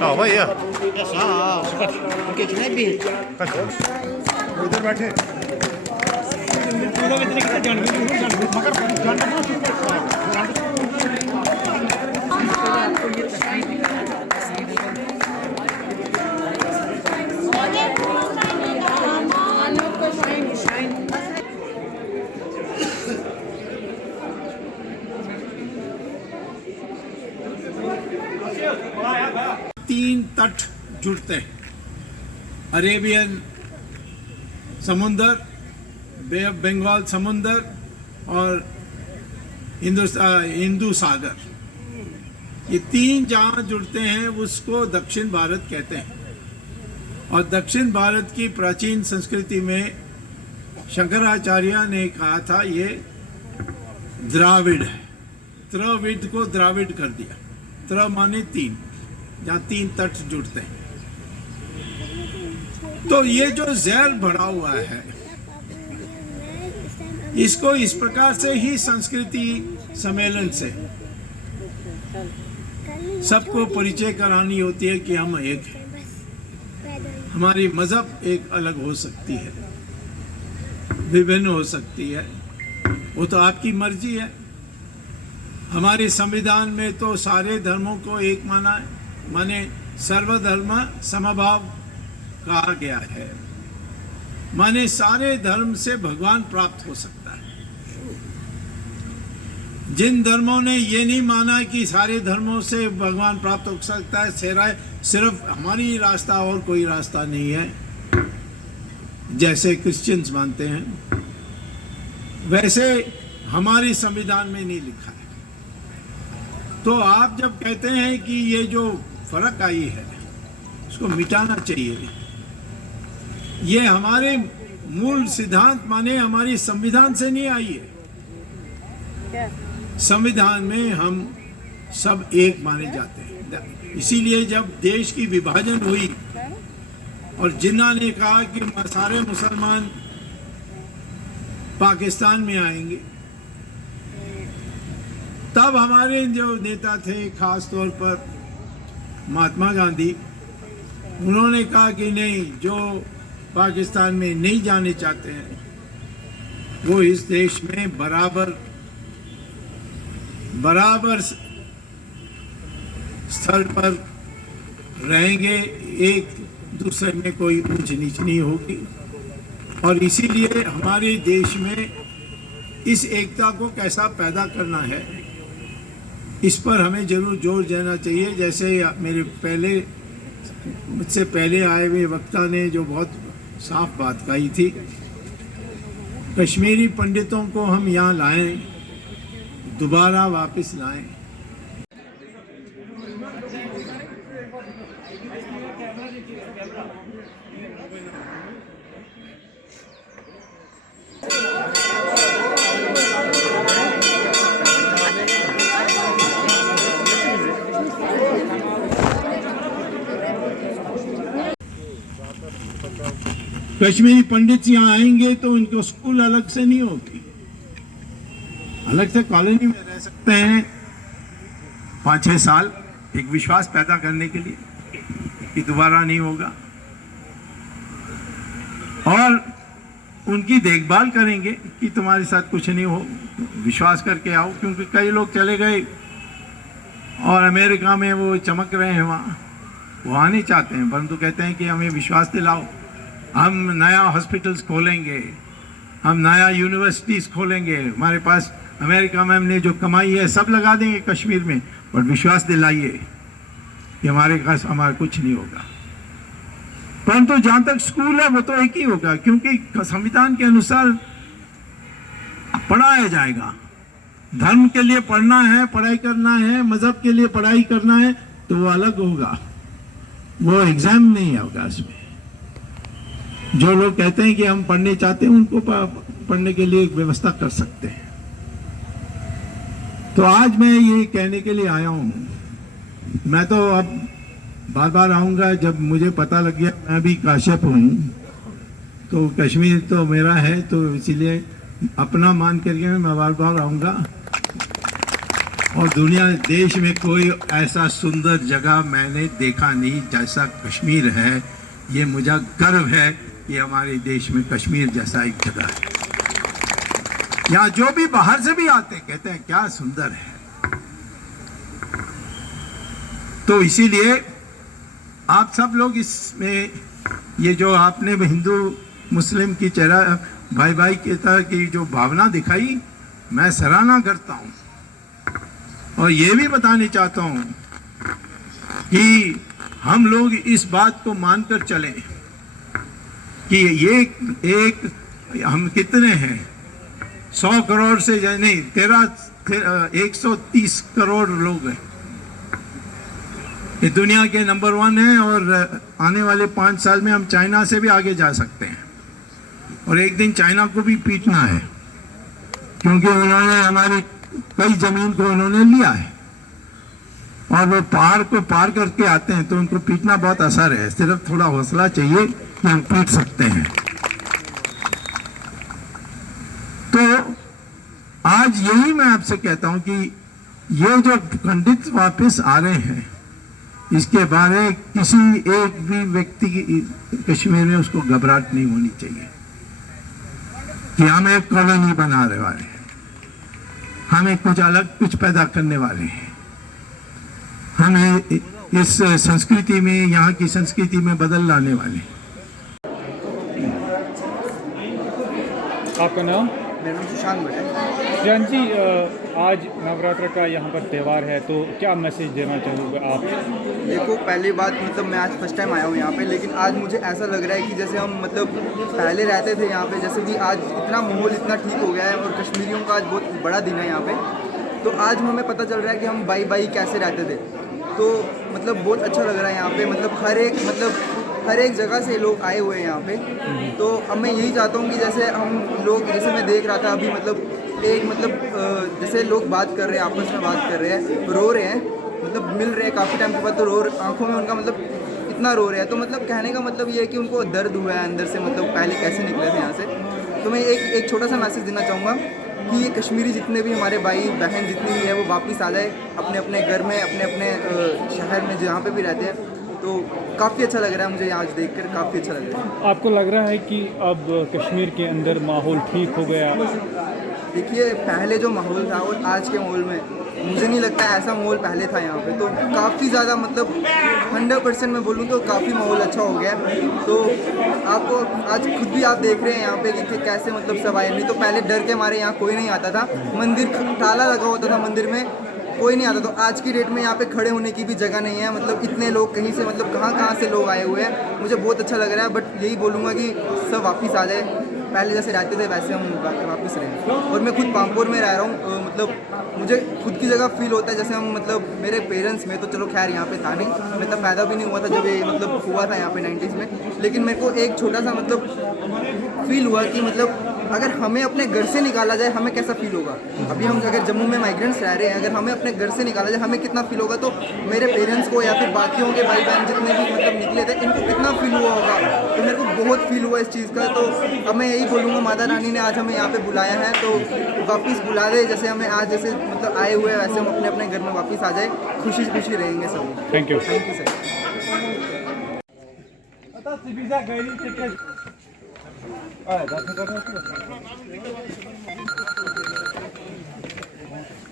आओ भैया कितने भी इधर बैठे तीन तट जुड़ते हैं, अरेबियन समुंदर, बे ऑफ बंगाल समुंदर और हिंदू सागर। ये तीन जहाँ जुड़ते हैं उसको दक्षिण भारत कहते हैं। और दक्षिण भारत की प्राचीन संस्कृति में शंकराचार्य ने कहा था ये द्राविड़ है। त्रविड़ को द्राविड़ कर दिया। त्र माने तीन, जहाँ तीन तट जुड़ते हैं। तो ये जो जहर भरा हुआ है इसको इस प्रकार से ही संस्कृति सम्मेलन से सबको परिचय करानी होती है कि हम एक हैं। हमारी मजहब एक अलग हो सकती है, विभिन्न हो सकती है, वो तो आपकी मर्जी है। हमारे संविधान में तो सारे धर्मों को एक माना है, माने सर्वधर्म समभाव कहा गया है। माने सारे धर्म से भगवान प्राप्त हो सकता है। जिन धर्मों ने ये नहीं माना कि सारे धर्मों से भगवान प्राप्त हो सकता है, सिर्फ हमारी रास्ता और कोई रास्ता नहीं है, जैसे क्रिश्चियंस मानते हैं, वैसे हमारे संविधान में नहीं लिखा है। तो आप जब कहते हैं कि ये जो फर्क आई है उसको मिटाना चाहिए, ये हमारे मूल सिद्धांत माने हमारी संविधान से नहीं आई है। संविधान में हम सब एक माने जाते हैं। इसीलिए जब देश की विभाजन हुई और जिन्ना ने कहा कि सारे मुसलमान पाकिस्तान में आएंगे, तब हमारे जो नेता थे, खास तौर पर महात्मा गांधी, उन्होंने कहा कि नहीं, जो पाकिस्तान में नहीं जाने चाहते हैं वो इस देश में बराबर स्तर पर रहेंगे, एक दूसरे में कोई ऊंच नीच नहीं होगी। और इसीलिए हमारे देश में इस एकता को कैसा पैदा करना है, इस पर हमें जरूर जोर देना चाहिए। जैसे मेरे मुझसे पहले आए हुए वक्ता ने जो बहुत साफ बात कही थी, कश्मीरी पंडितों को हम यहाँ लाएं, दोबारा वापस लाएं। कश्मीरी पंडित यहाँ आएंगे तो उनको स्कूल अलग से नहीं होगी, अलग से कॉलोनी में रह सकते हैं 5-6 साल, एक विश्वास पैदा करने के लिए कि दोबारा नहीं होगा। और उनकी देखभाल करेंगे कि तुम्हारे साथ कुछ नहीं हो, विश्वास करके आओ। क्योंकि कई लोग चले गए और अमेरिका में वो चमक रहे हैं, वहाँ आना चाहते हैं, परंतु कहते हैं कि हमें विश्वास दिलाओ, हम नया हॉस्पिटल्स खोलेंगे, हम नया यूनिवर्सिटीज़ खोलेंगे, हमारे पास अमेरिका में हमने जो कमाई है सब लगा देंगे कश्मीर में, पर विश्वास दिलाइए कि हमारे पास हमारा कुछ नहीं होगा। परंतु जहाँ तक स्कूल है वो तो एक ही होगा, क्योंकि संविधान के अनुसार पढ़ाया जाएगा। धर्म के लिए पढ़ना है, पढ़ाई करना है, मजहब के लिए पढ़ाई करना है तो वो अलग होगा, वो एग्जाम नहीं होगा। उसमें जो लोग कहते हैं कि हम पढ़ने चाहते हैं उनको पढ़ने के लिए व्यवस्था कर सकते हैं। तो आज मैं ये कहने के लिए आया हूँ। मैं तो अब बार बार आऊँगा, जब मुझे पता लग गया मैं भी काश्यप हूँ, तो कश्मीर तो मेरा है, तो इसीलिए अपना मान करके मैं बार बार आऊँगा। और दुनिया देश में कोई ऐसा सुंदर जगह मैंने देखा नहीं जैसा कश्मीर है। ये मुझे गर्व है कि हमारे देश में कश्मीर जैसा एक जगह है। यहाँ जो भी बाहर से भी आते हैं कहते हैं क्या सुंदर है। तो इसीलिए आप सब लोग इसमें ये जो आपने हिंदू मुस्लिम की चेहरा भाई भाई की तरह की जो भावना दिखाई, मैं सराहना करता हूँ। और ये भी बताने चाहता हूँ कि हम लोग इस बात को मानकर चलें कि ये एक हम कितने हैं, 100 करोड़ से नहीं 130 करोड़ लोग हैं। ये दुनिया के नंबर 1 है और आने वाले 5 साल में हम चाइना से भी आगे जा सकते हैं। और एक दिन चाइना को भी पीटना है, क्योंकि उन्होंने हमारी कई जमीन को उन्होंने लिया है और वो पहाड़ को पार करके आते हैं, तो उनको पीटना बहुत आसान है। सिर्फ थोड़ा हौसला चाहिए कि हम पीट सकते हैं। तो आज यही मैं आपसे कहता हूं कि ये जो पंडित वापस आ रहे हैं, इसके बारे में किसी एक भी व्यक्ति की कश्मीर में उसको घबराहट नहीं होनी चाहिए कि हम एक कॉलोनी बना रहे वाले हैं, हमें कुछ अलग कुछ पैदा करने वाले हैं, हमें इस संस्कृति में, यहाँ की संस्कृति में बदल लाने वाले हैं। आपका नाम? मेरा नाम सुशांत भट्ट है। सुशांत जी, आज नवरात्र का यहाँ पर त्यौहार है, तो क्या मैसेज देना चाहोगे आप? देखो, पहली बात मतलब मैं आज फर्स्ट टाइम आया हूँ यहाँ पे, लेकिन आज मुझे ऐसा लग रहा है कि जैसे हम मतलब पहले रहते थे यहाँ पे, जैसे कि आज इतना माहौल इतना ठीक हो गया है और कश्मीरियों का आज बहुत बड़ा दिन है यहाँ पे। तो आज हमें पता चल रहा है कि हम बाई बाई कैसे रहते थे। तो मतलब बहुत अच्छा लग रहा है यहाँ पे, मतलब हर एक जगह से लोग आए हुए हैं यहाँ पे। तो अब मैं यही चाहता हूँ कि जैसे हम लोग, जैसे मैं देख रहा था अभी मतलब एक मतलब जैसे लोग बात कर रहे हैं, आपस में बात कर रहे हैं, रो रहे हैं, मतलब मिल रहे हैं काफ़ी टाइम के बाद, तो आंखों में उनका मतलब इतना रो रहे हैं। तो मतलब कहने का मतलब ये है कि उनको दर्द हुआ है अंदर से, मतलब पहले कैसे निकले थे यहाँ से। तो मैं एक छोटा सा मैसेज देना चाहूँगा कि ये कश्मीरी जितने भी हमारे भाई बहन जितनी भी है वो वापस आ जाए अपने अपने घर में, अपने अपने शहर में जहाँ पे भी रहते हैं। तो काफ़ी अच्छा लग रहा है मुझे यहाँ आज देखकर, काफ़ी अच्छा लग रहा है। आपको लग रहा है कि अब कश्मीर के अंदर माहौल ठीक हो गया? देखिए, पहले जो माहौल था और आज के माहौल में मुझे नहीं लगता ऐसा माहौल पहले था यहाँ पे। तो काफ़ी ज़्यादा मतलब 100% मैं बोलूँ तो काफ़ी माहौल अच्छा हो गया। तो आपको आज खुद भी आप देख रहे हैं यहाँ पे कि कैसे मतलब सब आए। नहीं तो पहले डर के मारे यहाँ कोई नहीं आता था, मंदिर ताला लगा होता था, मंदिर में कोई नहीं आता। तो आज की डेट में यहाँ पे खड़े होने की भी जगह नहीं है, मतलब इतने लोग कहीं से मतलब कहाँ से लोग आए हुए हैं। मुझे बहुत अच्छा लग रहा है, बट यही बोलूँगा कि सब वापस आ जाए, पहले जैसे रहते थे वैसे हम वापस रहें। और मैं खुद पामपुर में रह रहा हूँ, मतलब मुझे खुद की जगह फील होता है जैसे हम मतलब मेरे पेरेंट्स में तो चलो खैर यहाँ पे था नहीं, मैं तब पैदा भी नहीं हुआ था जब ये मतलब हुआ था यहाँ पे 90s में। लेकिन मेरे को एक छोटा सा मतलब फील हुआ कि मतलब अगर हमें अपने घर से निकाला जाए हमें कैसा फील होगा। अभी हम अगर जम्मू में माइग्रेंट्स रह रहे हैं, अगर हमें अपने घर से निकाला जाए हमें कितना फील होगा। तो मेरे पेरेंट्स को या फिर बाकियों के भाई बहन जितने भी मतलब निकले थे इनको कितना फील हुआ होगा। तो मेरे को बहुत फील हुआ इस चीज़ का। तो अब मैं यही बोलूँगा, माता रानी ने आज हमें यहाँ पे बुलाया है तो वापस बुला दे, जैसे हमें आज जैसे मतलब आए हुए हैं वैसे हम अपने अपने घर में वापस आ जाए, खुशी खुशी रहेंगे सब। Thank you sir.